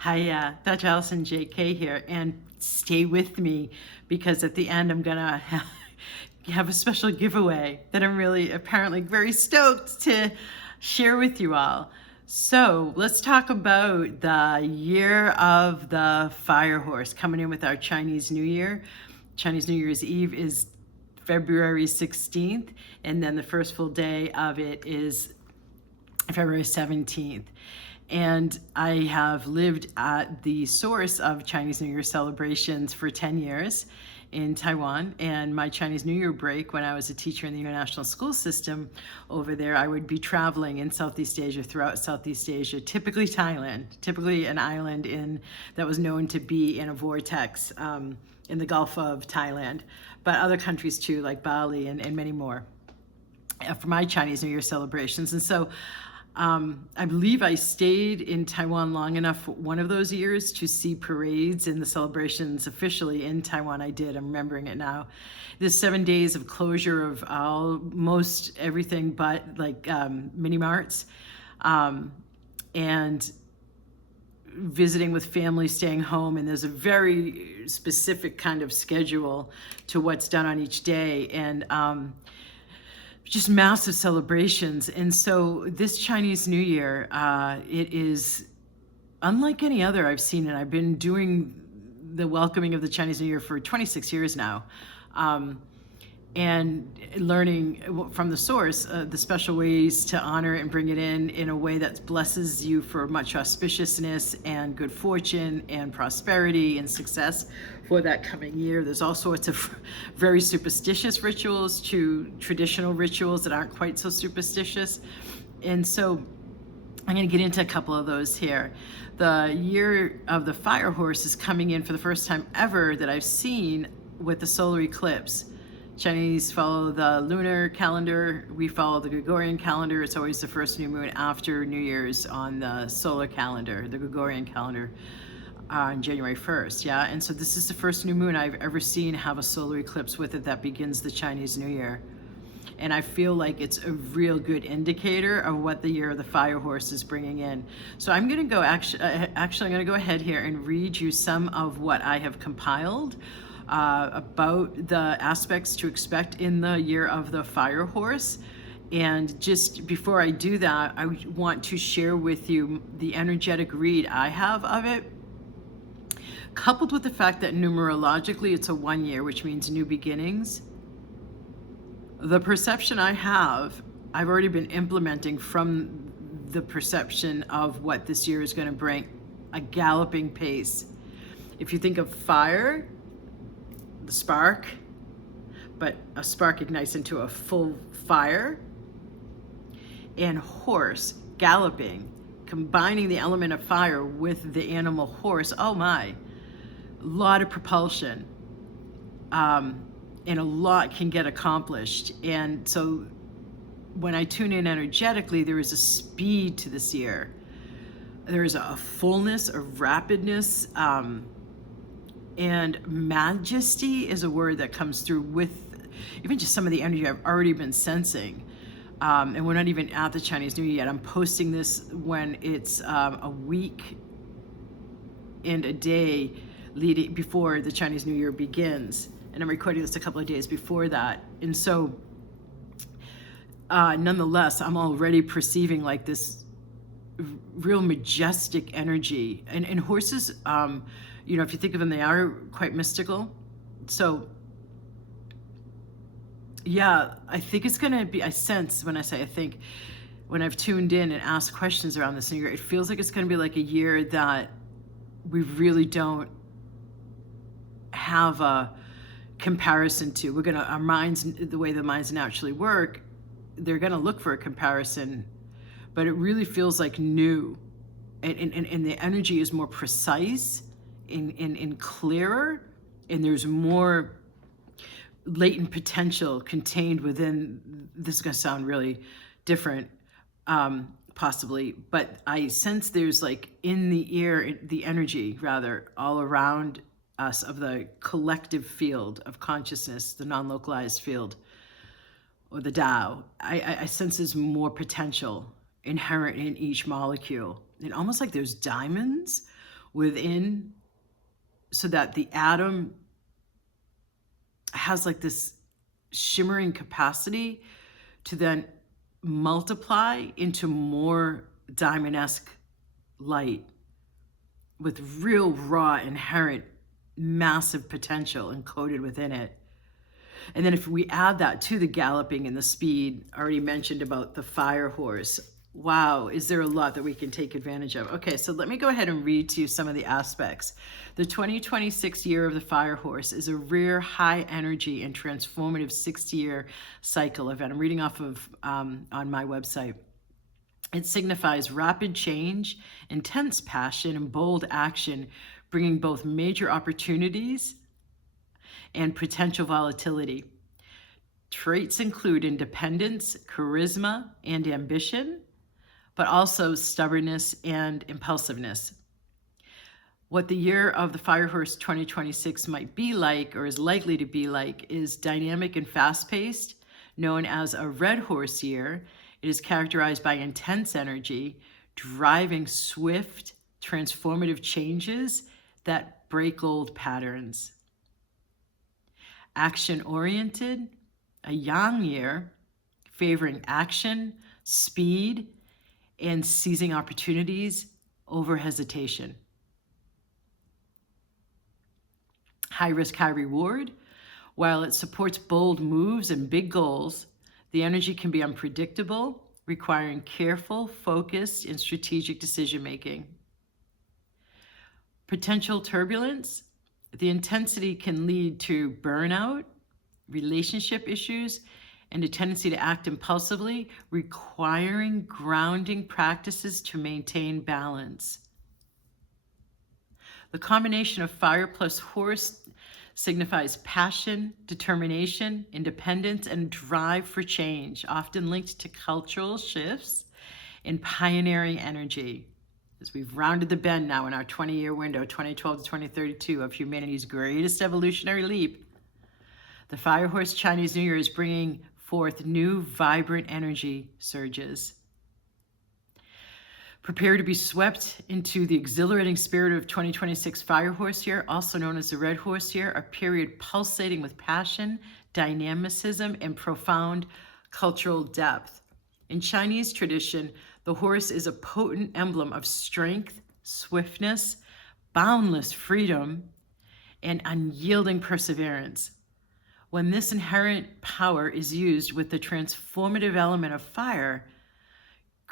Hi, Dr. Alison J here, and stay with me because at the end I'm gonna have a special giveaway that I'm really apparently very stoked to share with you all. So let's talk about the year of the fire horse coming in with our Chinese New Year. Chinese New Year's Eve is February 16th, and then the first full day of it is February 17th. And I have lived at the source of Chinese New Year celebrations for 10 years in Taiwan. And my Chinese New Year break, when I was a teacher in the international school system over there, I would be traveling in Southeast Asia, throughout Southeast Asia, typically Thailand, typically an island that was known to be in a vortex in the Gulf of Thailand, but other countries too, like Bali and many more, for my Chinese New Year celebrations. And so I believe I stayed in Taiwan long enough one of those years to see parades and the celebrations officially in Taiwan. I did. I'm remembering it now. There's 7 days of closure of almost everything but like mini marts, and visiting with family, staying home, and there's a very specific kind of schedule to what's done on each day, and just massive celebrations. And so this Chinese New Year, it is unlike any other I've seen, and I've been doing the welcoming of the Chinese New Year for 26 years now, and learning from the source the special ways to honor and bring it in a way that blesses you for much auspiciousness and good fortune and prosperity and success for that coming year. There's all sorts of very superstitious rituals to traditional rituals that aren't quite so superstitious. And so I'm going to get into a couple of those here. The year of the fire horse is coming in for the first time ever that I've seen with the solar eclipse. Chinese follow the lunar calendar. We follow the Gregorian calendar. It's always the first new moon after New Year's on the solar calendar, the Gregorian calendar, on January 1st. Yeah, and so this is the first new moon I've ever seen have a solar eclipse with it that begins the Chinese New Year. And I feel like it's a real good indicator of what the year of the fire horse is bringing in. So I'm going to go I'm going to go ahead here and read you some of what I have compiled about the aspects to expect in the year of the fire horse. And just before I do that, I want to share with you the energetic read I have of it, coupled with the fact that numerologically it's a 1 year, which means new beginnings. The perception I have, I've already been implementing from the perception of what this year is going to bring, a galloping pace. If you think of fire, the spark, but a spark ignites into a full fire, and horse, galloping, combining the element of fire with the animal horse. Oh my, a lot of propulsion, and a lot can get accomplished. And so when I tune in energetically, there is a speed to this year. There is a fullness, a rapidness, and majesty is a word that comes through with even just some of the energy I've already been sensing. And we're not even at the Chinese New Year yet. I'm posting this when it's a week and a day leading before the Chinese New Year begins. And I'm recording this a couple of days before that. And so nonetheless, I'm already perceiving like this real majestic energy. And horses, you know, if you think of them, they are quite mystical. So yeah, I think it's going to be, I sense when I say I think, when I've tuned in and asked questions around this new year, it feels like it's going to be like a year that we really don't have a comparison to. We're going to, our minds, the way the minds naturally work, they're going to look for a comparison, but it really feels like new. And the energy is more precise and clearer, and there's more latent potential contained within. This is going to sound really different, possibly, but I sense there's like in the air, the energy rather, all around us of the collective field of consciousness, the non-localized field, or the Tao. I sense there's more potential inherent in each molecule. And almost like there's diamonds within, so that the atom has like this shimmering capacity to then multiply into more diamond-esque light with real raw inherent massive potential encoded within it. And then if we add that to the galloping and the speed already mentioned about the fire horse, wow, is there a lot that we can take advantage of? Okay, so let me go ahead and read to you some of the aspects. The 2026 year of the fire horse is a rare, high energy and transformative 60-year cycle event. I'm reading off of on my website. It signifies rapid change, intense passion, and bold action, bringing both major opportunities and potential volatility. Traits include independence, charisma, and ambition, but also stubbornness and impulsiveness. What the year of the Fire Horse 2026 might be like, or is likely to be like, is dynamic and fast-paced, known as a red horse year. It is characterized by intense energy, driving swift, transformative changes that break old patterns. Action-oriented, a yang year, favoring action, speed, and seizing opportunities over hesitation. High risk, high reward. While it supports bold moves and big goals, the energy can be unpredictable, requiring careful, focused, and strategic decision making. Potential turbulence. The intensity can lead to burnout, relationship issues, and a tendency to act impulsively, requiring grounding practices to maintain balance. The combination of fire plus horse signifies passion, determination, independence, and drive for change, often linked to cultural shifts and pioneering energy. As we've rounded the bend now in our 20-year window, 2012 to 2032, of humanity's greatest evolutionary leap, the Fire Horse Chinese New Year is bringing forth new, vibrant energy surges. Prepare to be swept into the exhilarating spirit of 2026 Fire Horse Year, also known as the Red Horse Year, a period pulsating with passion, dynamicism, and profound cultural depth. In Chinese tradition, the horse is a potent emblem of strength, swiftness, boundless freedom, and unyielding perseverance. When this inherent power is used with the transformative element of fire,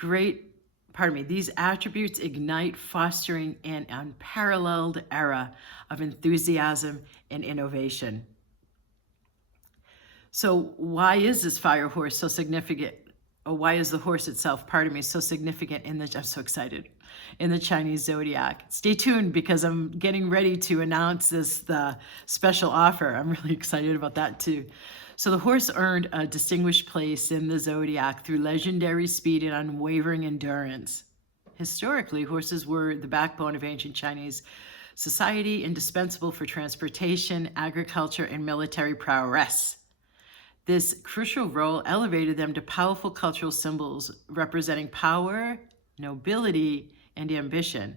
these attributes ignite, fostering an unparalleled era of enthusiasm and innovation. So why is this fire horse so significant? Or why is the horse itself, so significant I'm so excited, in the Chinese zodiac? Stay tuned, because I'm getting ready to announce the special offer. I'm really excited about that too. So the horse earned a distinguished place in the zodiac through legendary speed and unwavering endurance. Historically, horses were the backbone of ancient Chinese society, indispensable for transportation, agriculture, and military prowess. This crucial role elevated them to powerful cultural symbols representing power, nobility, and ambition.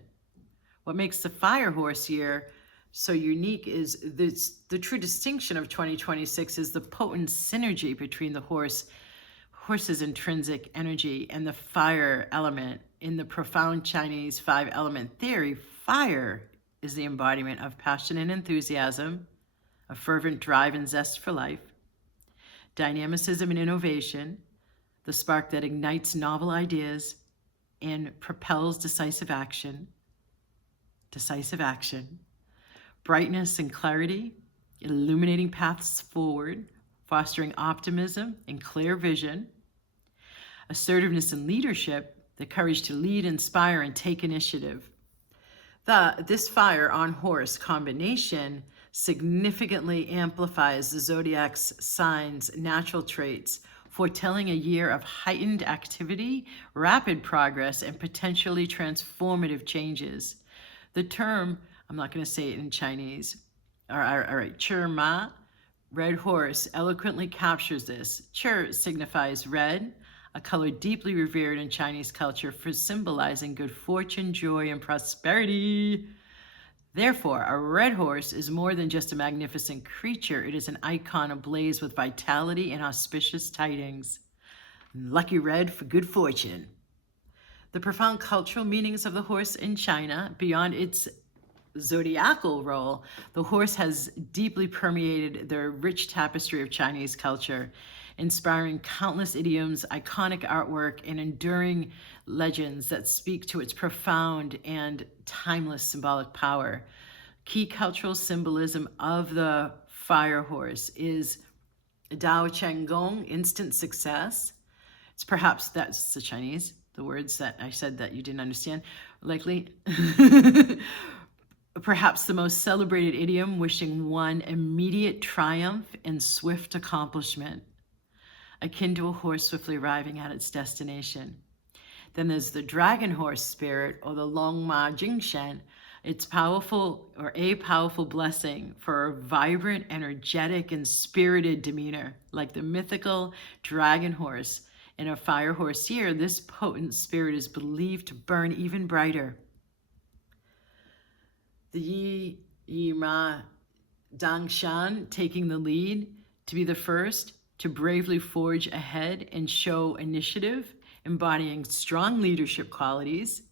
What makes the Fire Horse Year so unique is the true distinction of 2026 is the potent synergy between the horse's intrinsic energy and the fire element. In the profound Chinese 5-element theory, fire is the embodiment of passion and enthusiasm, a fervent drive and zest for life, dynamicism and innovation, the spark that ignites novel ideas and propels decisive action, brightness and clarity, illuminating paths forward, fostering optimism and clear vision, assertiveness and leadership, the courage to lead, inspire, and take initiative. This fire on horse combination significantly amplifies the zodiac's signs' natural traits, foretelling a year of heightened activity, rapid progress, and potentially transformative changes. The term, I'm not going to say it in Chinese, all right, Chur Ma, red horse, eloquently captures this. Chur signifies red, a color deeply revered in Chinese culture for symbolizing good fortune, joy, and prosperity. Therefore, a red horse is more than just a magnificent creature. It is an icon ablaze with vitality and auspicious tidings. Lucky red for good fortune. The profound cultural meanings of the horse in China, beyond its zodiacal role, the horse has deeply permeated the rich tapestry of Chinese culture, inspiring countless idioms, iconic artwork, and enduring legends that speak to its profound and timeless symbolic power. Key cultural symbolism of the fire horse is Dao Cheng Gong, instant success. It's perhaps, that's the Chinese, the words that I said that you didn't understand, likely. Perhaps the most celebrated idiom, wishing one immediate triumph and swift accomplishment, akin to a horse swiftly arriving at its destination. Then there's the dragon horse spirit, or the Long Ma Jingshan. It's powerful, or a powerful blessing for a vibrant, energetic, and spirited demeanor, like the mythical dragon horse. In a fire horse year, this potent spirit is believed to burn even brighter. The Yi Ma Dangshan taking the lead, to be the first to bravely forge ahead and show initiative, embodying strong leadership qualities.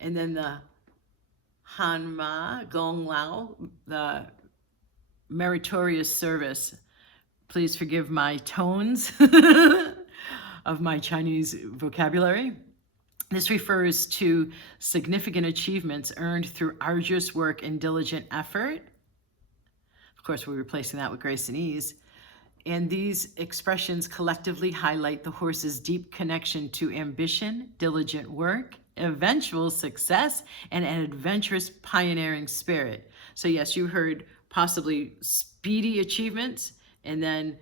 And then the Han Ma Gong Lao, the meritorious service. Please forgive my tones of my Chinese vocabulary. This refers to significant achievements earned through arduous work and diligent effort. Of course, we're replacing that with grace and ease. And these expressions collectively highlight the horse's deep connection to ambition, diligent work, eventual success, and an adventurous pioneering spirit. So yes, you heard possibly speedy achievements and then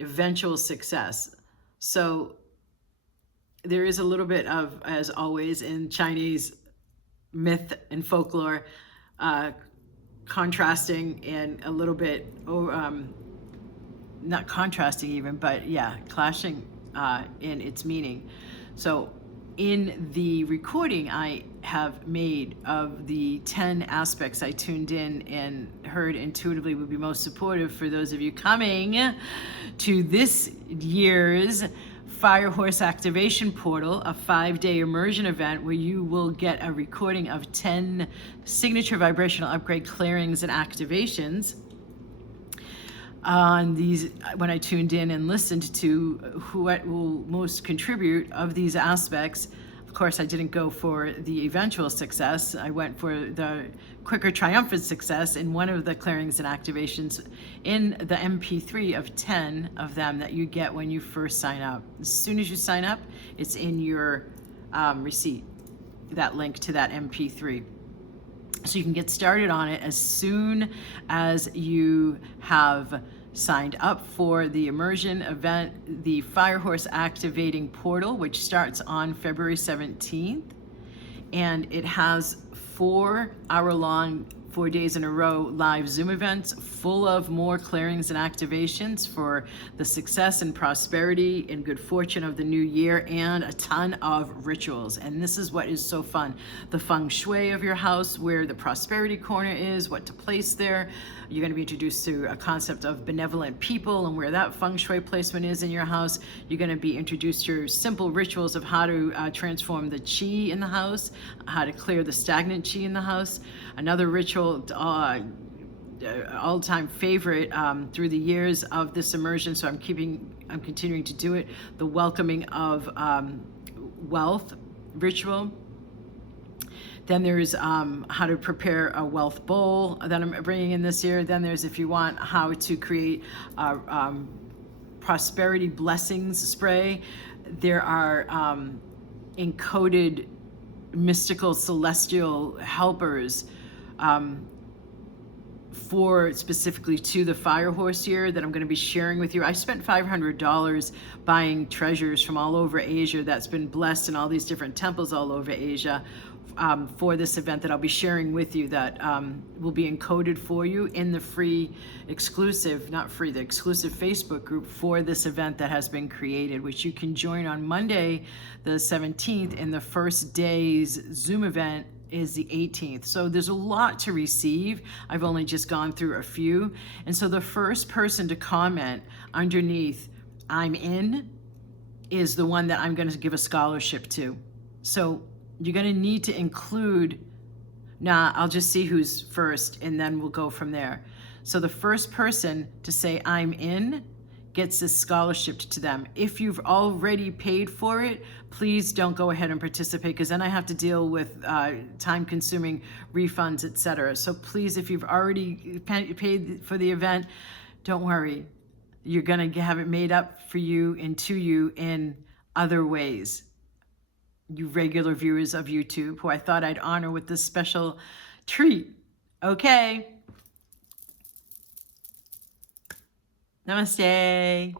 eventual success. So there is a little bit of, as always, in Chinese myth and folklore, contrasting and a little bit, not contrasting even, but yeah, clashing in its meaning. So in the recording I have made of the 10 aspects I tuned in and heard intuitively would be most supportive for those of you coming to this year's Fire Horse Activation Portal, a 5-day immersion event where you will get a recording of 10 signature vibrational upgrade clearings and activations. On these, when I tuned in and listened to who will most contribute of these aspects. Of course, I didn't go for the eventual success. I went for the quicker triumphant success in one of the clearings and activations in the MP3 of 10 of them that you get when you first sign up. As soon as you sign up, it's in your receipt, that link to that MP3. So you can get started on it as soon as you have signed up for the immersion event, the Firehorse Activating Portal, which starts on February 17th. And it has 4-hour-long, 4 days in a row live Zoom events full of more clearings and activations for the success and prosperity and good fortune of the new year, and a ton of rituals. And this is what is so fun. The Feng Shui of your house, where the prosperity corner is, what to place there. You're going to be introduced to a concept of benevolent people and where that Feng Shui placement is in your house. You're going to be introduced to simple rituals of how to transform the qi in the house, how to clear the stagnant qi in the house. Another ritual, all-time favorite through the years of this immersion, so I'm continuing to do it, the welcoming of wealth ritual. Then there's how to prepare a wealth bowl that I'm bringing in this year. Then there's, if you want, how to create a prosperity blessings spray. There are encoded mystical celestial helpers for specifically to the Fire Horse year that I'm going to be sharing with you. I spent $500 buying treasures from all over Asia that's been blessed in all these different temples all over Asia for this event that I'll be sharing with you, that will be encoded for you in the free exclusive, not free, the exclusive Facebook group for this event that has been created, which you can join on Monday the 17th in the first day's Zoom event. is the 18th. So there's a lot to receive. I've only just gone through a few. And so the first person to comment underneath I'm in is the one that I'm going to give a scholarship to. So you're going to need to include, I'll just see who's first and then we'll go from there. So the first person to say I'm in gets this scholarship to them. If you've already paid for it, please don't go ahead and participate, because then I have to deal with time-consuming refunds, etc. So please, if you've already paid for the event, don't worry. You're going to have it made up for you and to you in other ways. You regular viewers of YouTube, who I thought I'd honor with this special treat. Okay. Namaste.